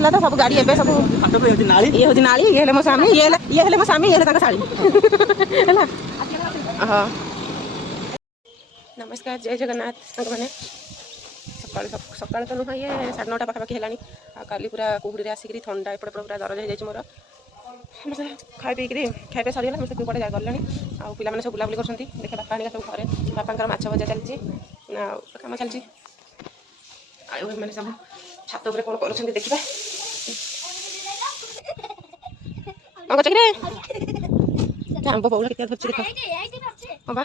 तो सब गाड़ी एबे सब ये होची नाली ये हेले मो स्वामी ये हेले मो स्वामी ये हेले ताका साली हैला हां नमस्कार जय जगन्नाथ संग माने सकाल तो नुह ये 9:30 पाखापाखि हेलानी काली पूरा कुहुड़ी आसिक थंडा एपटे पूरा दरज हो जाए मोर खाई पीक खाଇବା सरीगला समस्त कूड़े गलानी आउ पे सब बुलाबुली कर देखे बापा आनिका सब घरे बापा माछ भजा चलती कम चलती मैंने सब छात उपर कौन कर देखा कौन कर आंब बौला के धरती देख हाँ बा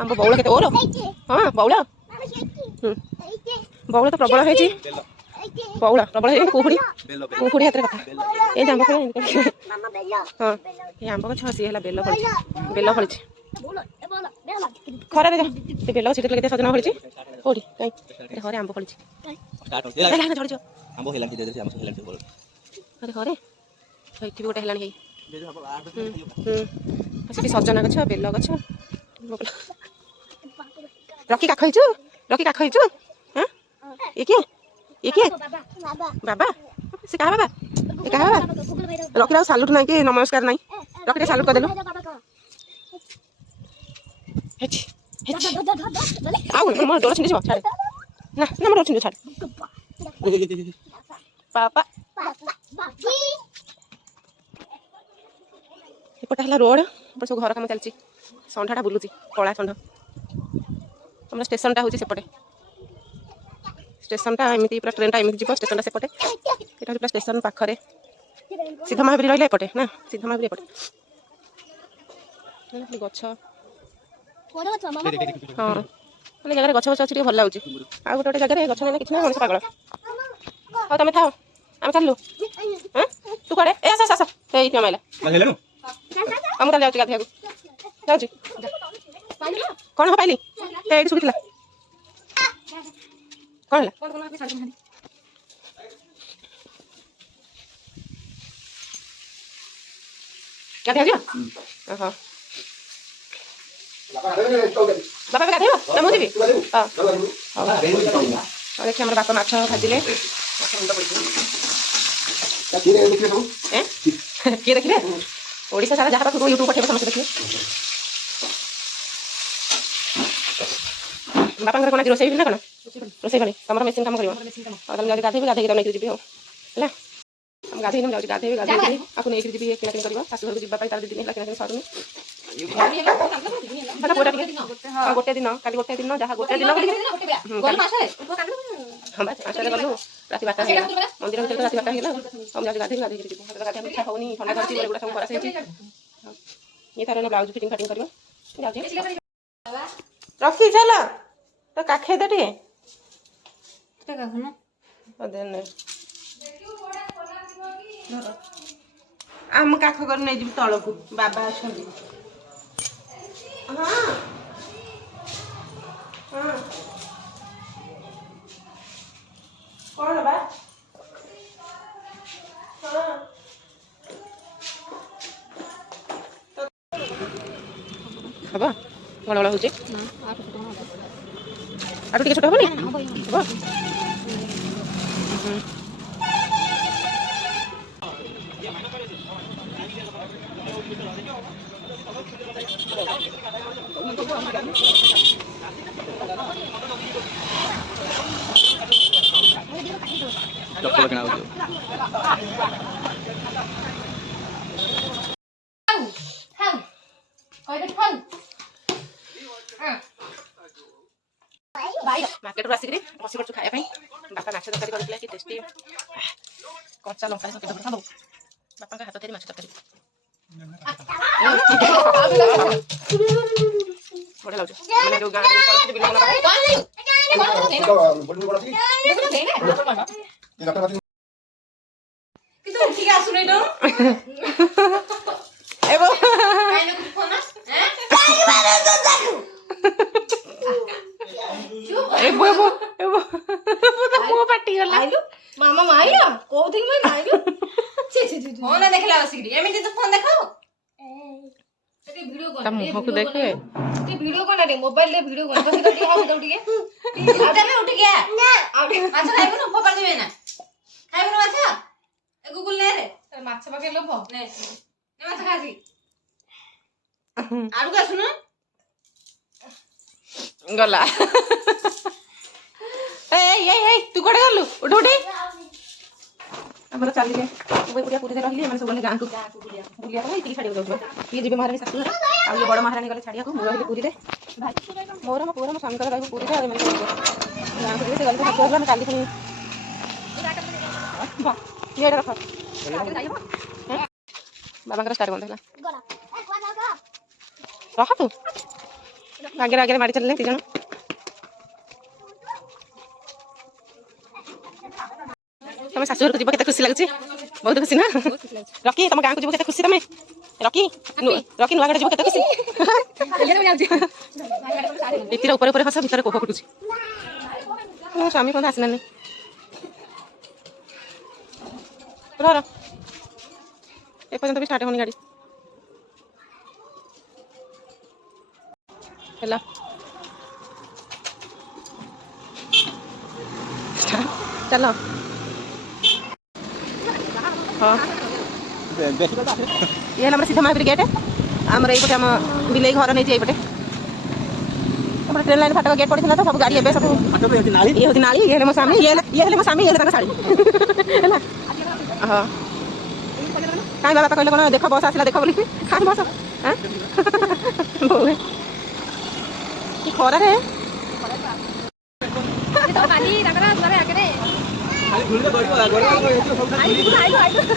आंब बौला के ओर हाँ बौला बौला तो प्रबल है बौला प्रबल है कुहुड़ी कुहुड़ी हाथ कथा ये आंब फल हाँ ये आंब गछ सी है बेल फली खरा दे बेल गछ के सजना फली कौटी कहीं घरे आंब फली अरे घरे ये गोटे है सजना गछ बेल गछ रखी काखईचु हाँ ये किए बाबा से कहा बाबा ये कहा बाबा रखी सालुट ना कि नमस्कार ना रखी सालुट करदेलु मोर डोर छिंदी छाड़े ना ना मोर छिंदी छाड़े पापा एपटे है रोड सब घर कम चलती षंढाटा बुलूची कला षंढ आम स्टेशनटा हूँ सेपटे स्टेशनटा एमती पूरा ट्रेनटा एमती जीव स्टेशनटा सेपटे यहाँ पूरा स्टेशन पाखरे सिद्ध महावीर रहा एपटे ना सिद्ध महावीर एपटे गछ हाँ मैंने जगह गछ गछ अच्छी भल लगे आ गोटे गोटे जगह गछ ना कि ना मनुष्य पागल हाँ तुम था आम चलू हाँ तू कड़े ए आस आस ये माइला मुझे जाऊँ गाधे जाऊँ कौन पाइली ये शुभा कौन है गाधे ओह बापा भी गाधे मुझे भी देखिए हमारे बापा माछ भाजिले किए देखिए ओडिशा सारा जहाँ पाखक यूट्यूब पठेबे समस्त देखिए बापा घर कौन आज रोसे ना कौन रोसे भाई तुम मेसीन कम कर गाधे गाधे नहीं जी है हम गाधे जाऊँ गाधे गाधे आपको नहीं जी किनाकिन कर शाशु घर को तार दिन है किनाकिन सरुनी गोटे दिन का गोटे दिन जहाँ गोटे दिन हाँ बस आठटा गलु रात 12टा मंदिर भर रात 12टा हम जाऊँ गाधे गाधे गाधे इच्छा होनी ठंडा कर एगुड़ा सब कर ये तार ब्लाउज फिटिंग फाटिंग कर रखी चल तो काखे दे आम काख कर नहीं जी तल को बाबा अच्छा हाँ हाँ कौन बा हाँ हबा बड़ा बड़ा होचे आरो टिके छोट हबो नि हबो चप्पल किना होचे मार्केट आसिक बस पड़ू खाया बापा माछ तरकारी करते कि टेस्टी कच्चा लंका सब देखा बापा हाथ तेरी माछ तरकारी बढ़िया लगे मैंने जो मामा माइला कोथि में माइलु छी छी छी फोन देखला बसिकरी एमिति तो फोन देखाओ ते वीडियो कोन मुह को देखे ते वीडियो कोन रे मोबाइल ले वीडियो कोन बस तो हां तो उठ गया ना अच्छा खाइबो न ऊपर दिबे ना खाइबो न अच्छा ମାଛ ପକେଇ ଲୋଭ ନେ ମାଛ ଖାସି ଆଡକୁ ଆସୁନ ଗଲା ଏଇ ତୁ କୁଆଡେ ଗଲୁ ଉଠି ଉଠି ଆମର ଚାଲିଲେ ପୁରା ପୁରୀରେ ରହିଲି ଏମାନେ ସବୁ ଗଲେ ଗାଁକୁ ବୁଲିବା ପାଇଁ ଏତିକି ଛାଡ଼ିବାକୁ ଯାଉଛୁ ଇଏ ଯିବେ ମହାରାଣୀ ଶାଶୁ ଘର ଆଉ ଇଏ ବଡ଼ ମହାରାଣୀ ଗଲେ ଛାଡ଼ିବାକୁ ମୁଁ ରହିଲି ପୁରୀରେ ମୋର ମୋ ପୁଅର ମୋ ସ୍ୱାମୀଙ୍କର ରହିବୁ ପୁରୀରେ ଆଉ ଏମାନେ ସବୁ ଗାଁକୁ ଯିବେ ସେ ଗଲେ ଶାଶୁ ଘର ଆମେ କାଲି ପୁଣି ଇଏଟା ରଖ ବାବାଙ୍କର ଷ୍ଟାର୍ଟ ବନ୍ଦ ହେଲା ରହ ତୁ ଆଗରେ ଆଗରେ ମାଡ଼ି ଚାଲିଲେ ଦି ଜଣ ତମେ ଶାଶୁଘରକୁ ଯିବ କେତେ ଖୁସି ଲାଗୁଛି ବହୁତ ଖୁସି ନା ରକି ତମ ଗାଁକୁ ଯିବ କେତେ ଖୁସି ତମେ ରକି ରକି ନୂଆଗଡ଼ ଯିବ କେତେ ଖୁସି ଏତିର ଉପରେ ଉପରେ ହସ ଭିତରେ କୋହ ଫୁଟୁଛି ମୋ ସ୍ୱାମୀ କ'ଣ ଆସିନାନି ରହ ଏପର୍ଯ୍ୟନ୍ତ ବି ଷ୍ଟାର୍ଟ ହେଉନି ଗାଡ଼ି ହେଲା ଚାଲ ହଁ ଇଏ ହେଲା ଆମର ସିଧା ମହାବୀର ଗେଟ୍ ଆମର ଏଇପଟେ ଆମ ବିଲେଇ ଘର ନେଇଛି ଏଇପଟେ ଆମର ଟ୍ରେନ୍ ଲାଇନ୍ ଫାଟକ ଗେଟ୍ ପଡ଼ିଥିଲା ତ ସବୁ ଗାଡ଼ି ଏବେ ସବୁ ଇଏ ହେଉଛି ନାଳି ଇଏ ହେଲେ ମୋ ସ୍ୱାମୀ ଇଏ ହେଲେ ମୋ ସ୍ୱାମୀ ଇଏ ହେଲେ ତାଙ୍କ ଶାଢ଼ୀ ହେଲା ହଁ କାହିଁ ବାପା କହିଲେ କ'ଣ ଦେଖ ବସ୍ ଆସିଲା ଦେଖ ବୋଲି କାହିଁ ବସ କି ଖରାରେ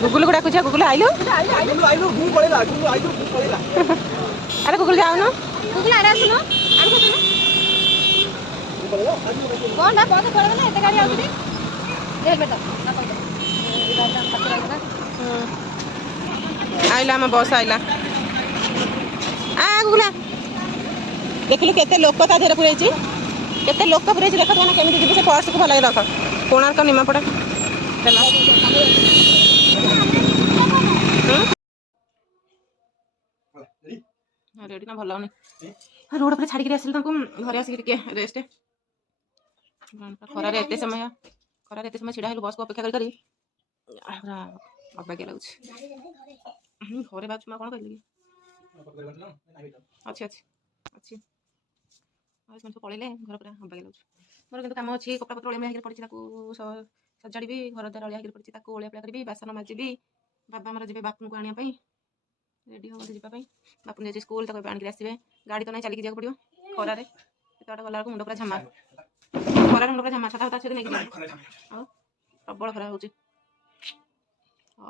ଗୁଗୁଲ କୁ ଡାକୁଛ ଗୁଗୁଲ ଆଇଲୁ ଆରେ ଗୁଗୁଲ ଯାଉନ ଗୁଗୁଲ ଆଡେ ଆସୁନ କଣଟା ବସ ପଳେଇବ ନା ଏତେ ଗାଡ଼ି ଆସୁଛି ଆଇଲା ଆମ ବସ୍ ଆଇଲା ଗୁଗୁଲା ଦେଖିଲୁ କେତେ ଲୋକ ତା ଦେହରେ ପୁରେଇଛି କେତେ ଲୋକ ପୁରେଇଛି ଦେଖ ତମେ କେମିତି ଯିବୁ ସେ ପର୍ସକୁ ଭଲ ରଖ କୋଣାର୍କ ନିମାପଡ଼ା ଚାଲ ରେଡ଼ି ନା ଭଲ ହଉନି ରୋଡ଼ ଉପରେ ଛାଡ଼ିକିରି ଆସିଲି ତାଙ୍କୁ ଘରେ ଆସିକି ଟିକେ ରେଷ୍ଟ ଖରାରେ ଏତେ ସମୟ ଛିଡ଼ା ହେଲୁ ବସ୍କୁ ଅପେକ୍ଷା କରି ପୁରା ଅବାଗିଆ ଲାଗୁଛି ଘରେ ବାଛୁ ମା କ'ଣ କହିଲି ଅଛି ଅଛି ଅଛି ସେମାନେ ସବୁ ପଳେଇଲେ ଘର ପୁରା ଅବାଗିଆ ଲାଗୁଛି ମୋର କିନ୍ତୁ କାମ ଅଛି କପଡ଼ାପତ୍ର ଅଳିଆ ହେଇକି ପଡ଼ିଛି ତାକୁ ସଜାଡ଼ିବି ଘର ଦ୍ୱାରା ଅଳିଆ ହେଇକି ପଡ଼ିଛି ତାକୁ ଅଳିଆ ଅଳିଆ କରିବି ବାସନ ମାଜିବି ବାବା ଆମର ଯିବେ ବାପୁଙ୍କୁ ଆଣିବା ପାଇଁ ରେଡ଼ି ହୁଅନ୍ତି ଯିବା ପାଇଁ ବାପୁ ଯାଇଛି ସ୍କୁଲ ତାକୁ ଆଣିକି ଆସିବେ ଗାଡ଼ି ତ ନାହିଁ ଚାଲିକି ଯିବାକୁ ପଡ଼ିବ ଖରାରେ ଏତେ ବାଟ ଗଲାବେଳକୁ ମୁଣ୍ଡ ପୁରା ଝାମା ଖରାରେ ମୁଣ୍ଡ ପୁରା ଝାମା ଛତା ଫତା ଅଛି ନେଇକି ଯିବେ ଆଉ ପ୍ରବଳ ଖରା ହେଉଛି